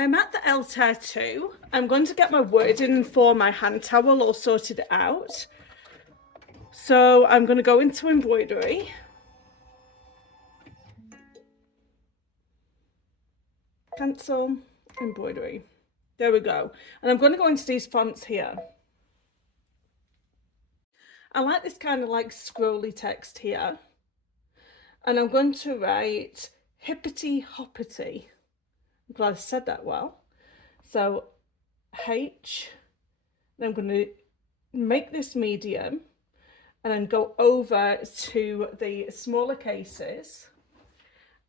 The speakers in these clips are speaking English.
I'm at the Altair 2. I'm going to get my wording for my hand towel all sorted out. So I'm going to go into embroidery. Cancel, embroidery. There we go. And I'm going to go into these fonts here. I like this kind of like scrolly text here. And I'm going to write hippity hoppity. I'm glad I said that well. So H, then I'm going to make this medium and then go over to the smaller cases.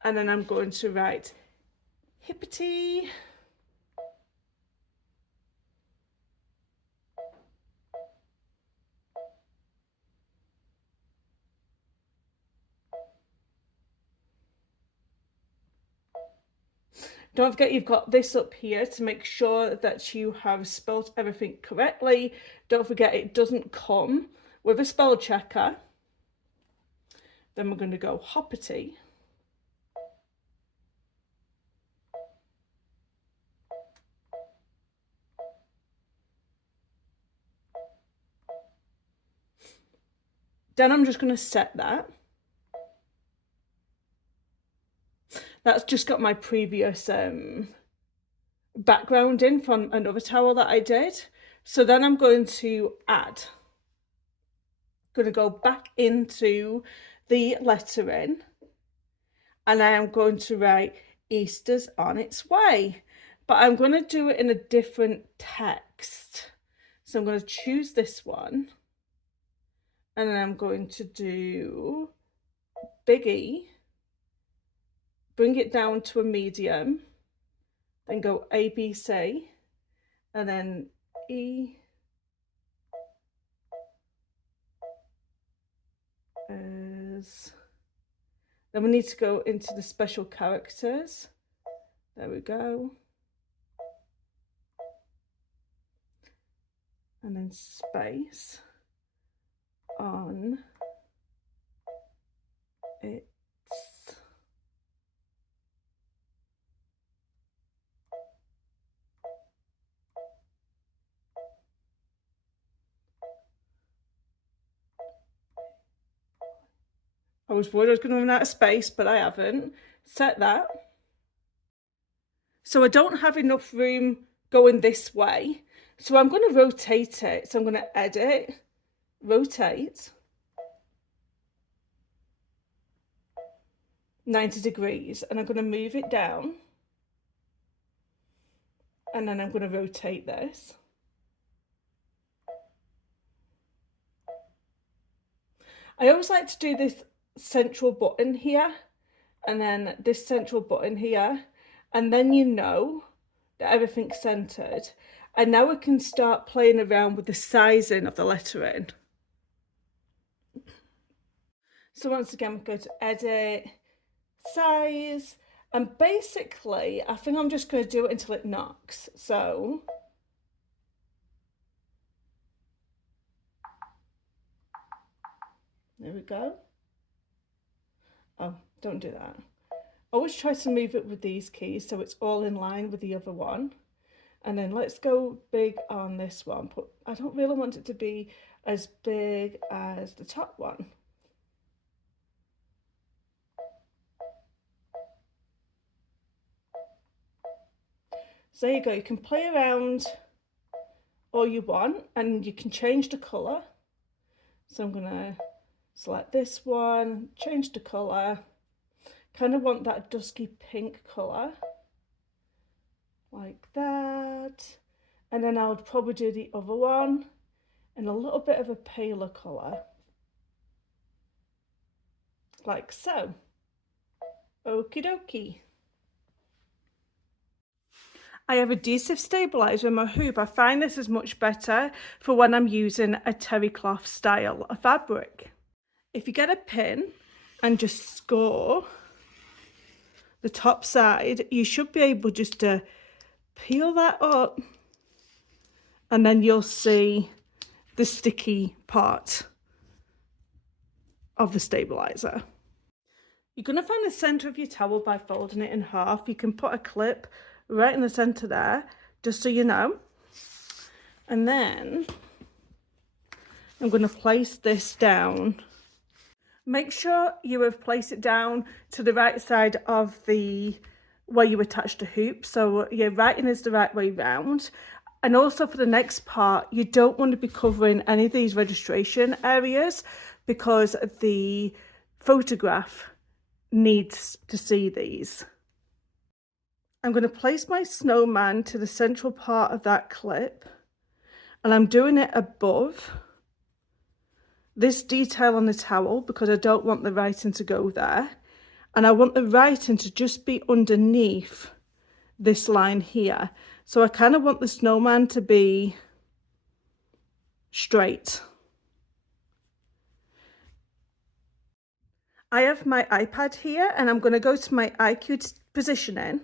And then I'm going to write hippity. Don't forget you've got this up here to make sure that you have spelled everything correctly. Don't forget it doesn't come with a spell checker. Then we're going to go hoppity. Then I'm just going to set that. That's just got my previous background in from another towel that I did. So then I'm going to add. Going to go back into the lettering and I am going to write Easter's on its way. But I'm going to do it in a different text. So I'm going to choose this one. And then I'm going to do big E. Bring it down to a medium, then go A, B, C, and then E, as, then we need to go into the special characters, there we go, and then space on it. I was worried I was going to run out of space, but I haven't. Set that. So I don't have enough room going this way. So I'm going to rotate it. So I'm going to edit, rotate, 90 degrees. And I'm going to move it down. And then I'm going to rotate this. I always like to do this central button here and then this central button here, and then you know that everything's centered. And now we can start playing around with the sizing of the lettering. So once again, we go to edit, size, and basically I think I'm just going to do it until it knocks. So there we go. Oh, don't do that. Always try to move it with these keys so it's all in line with the other one. And then let's go big on this one. But I don't really want it to be as big as the top one. So there you go. You can play around all you want and you can change the colour. So I'm going to select this one, change the colour, kind of want that dusky pink colour, like that, and then I would probably do the other one in a little bit of a paler colour, like so. Okie dokie. I have adhesive stabiliser in my hoop. I find this is much better for when I'm using a terry cloth style of fabric. If you get a pin and just score the top side, you should be able just to peel that up and then you'll see the sticky part of the stabiliser. You're going to find the centre of your towel by folding it in half. You can put a clip right in the center there, just so you know. And then I'm going to place this down. Make sure you have placed it down to the right side of the where you attach the hoop, so your writing is the right way round. And also for the next part, you don't want to be covering any of these registration areas because the photograph needs to see these. I'm going to place my snowman to the central part of that clip, and I'm doing it above this detail on the towel because I don't want the writing to go there, and I want the writing to just be underneath this line here. So I kind of want the snowman to be straight. I have my iPad here and I'm going to go to my IQ positioning.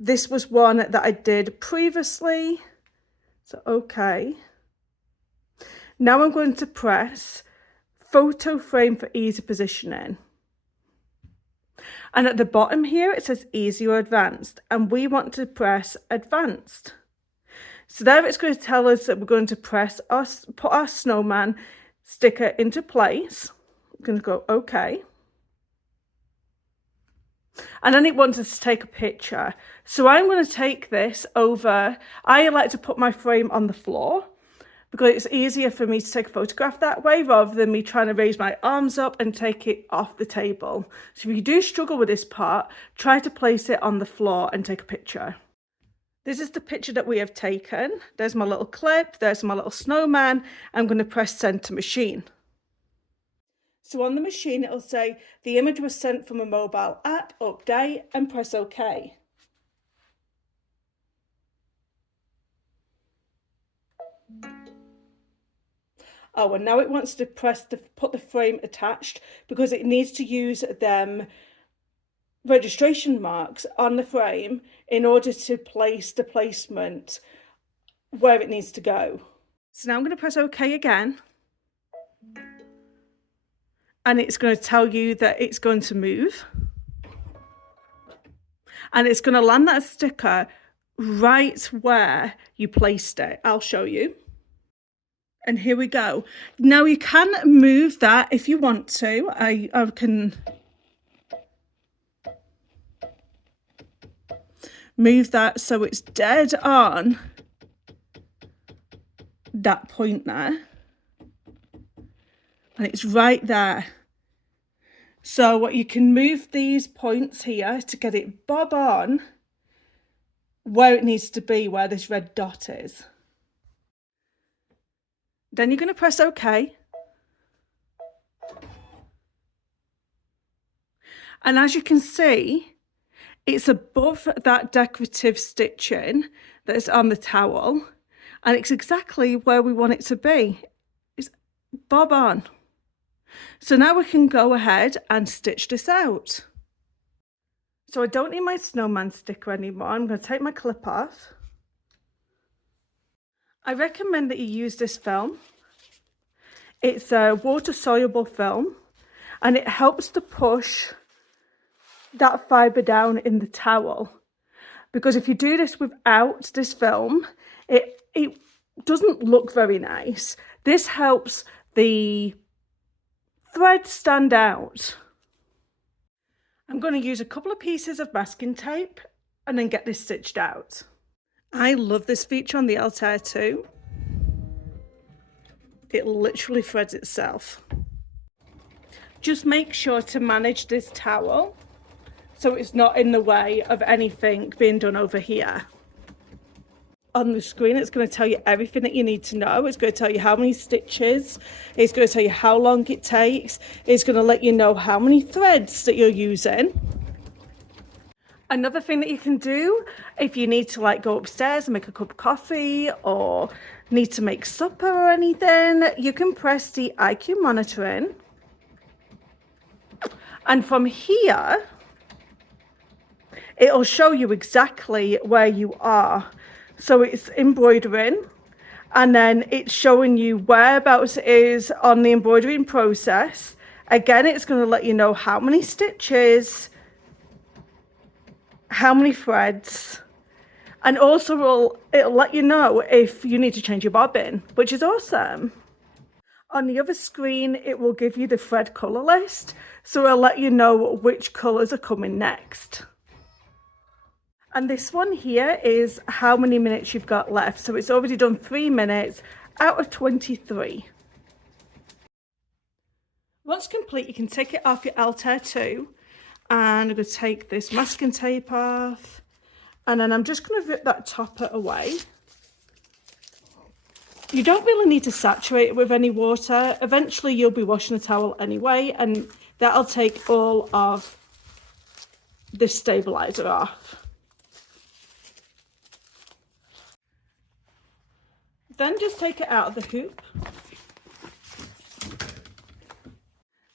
This was one that I did previously. So, okay. Now I'm going to press photo frame for easy positioning. And at the bottom here, it says easy or advanced, and we want to press advanced. So there it's going to tell us that we're going to put our snowman sticker into place. I'm going to go okay. And then it wants us to take a picture. So I'm going to take this over. I like to put my frame on the floor because it's easier for me to take a photograph that way rather than me trying to raise my arms up and take it off the table. So if you do struggle with this part, try to place it on the floor and take a picture. This is the picture that we have taken. There's my little clip, there's my little snowman. I'm going to press send to machine. So on the machine, it'll say the image was sent from a mobile app, update, and press OK. Oh, and now it wants to put the frame attached because it needs to use them registration marks on the frame in order to place the placement where it needs to go. So now I'm going to press OK again. And it's going to tell you that it's going to move. And it's going to land that sticker right where you placed it. I'll show you. And here we go. Now you can move that if you want to. I can move that so it's dead on that point there. And it's right there. So you can move these points here to get it bob on where it needs to be, where this red dot is. Then you're going to press OK. And as you can see, it's above that decorative stitching that is on the towel. And it's exactly where we want it to be. It's bob on. So now we can go ahead and stitch this out. So I don't need my snowman sticker anymore. I'm going to take my clip off. I recommend that you use this film. It's a water-soluble film and it helps to push that fibre down in the towel. Because if you do this without this film, it doesn't look very nice. This helps the thread stand out. I'm going to use a couple of pieces of masking tape and then get this stitched out. I love this feature on the Altair too. It literally threads itself. Just make sure to manage this towel so it's not in the way of anything being done over here. On the screen, it's going to tell you everything that you need to know. It's going to tell you how many stitches. It's going to tell you how long it takes. It's going to let you know how many threads that you're using. Another thing that you can do if you need to like go upstairs and make a cup of coffee or need to make supper or anything, you can press the IQ monitoring. And from here, it'll show you exactly where you are. So it's embroidering and then it's showing you whereabouts it is on the embroidering process. Again, it's going to let you know how many stitches how many threads, and also it'll let you know if you need to change your bobbin, which is awesome. On the other screen, it will give you the thread colour list, so it'll let you know which colours are coming next. And this one here is how many minutes you've got left. So it's already done 3 minutes out of 23. Once complete, you can take it off your Altair 2. And I'm going to take this masking tape off. And then I'm just going to rip that topper away. You don't really need to saturate it with any water. Eventually you'll be washing the towel anyway, and that'll take all of this stabilizer off. Then just take it out of the hoop.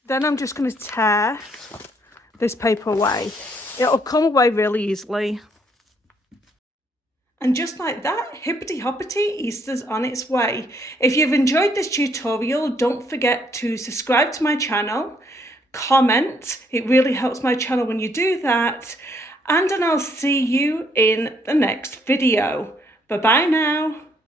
Then I'm just going to tear this paper away. It'll come away really easily. And just like that, hippity hoppity, Easter's on its way. If you've enjoyed this tutorial, don't forget to subscribe to my channel, comment, it really helps my channel when you do that, and then I'll see you in the next video. Bye bye now.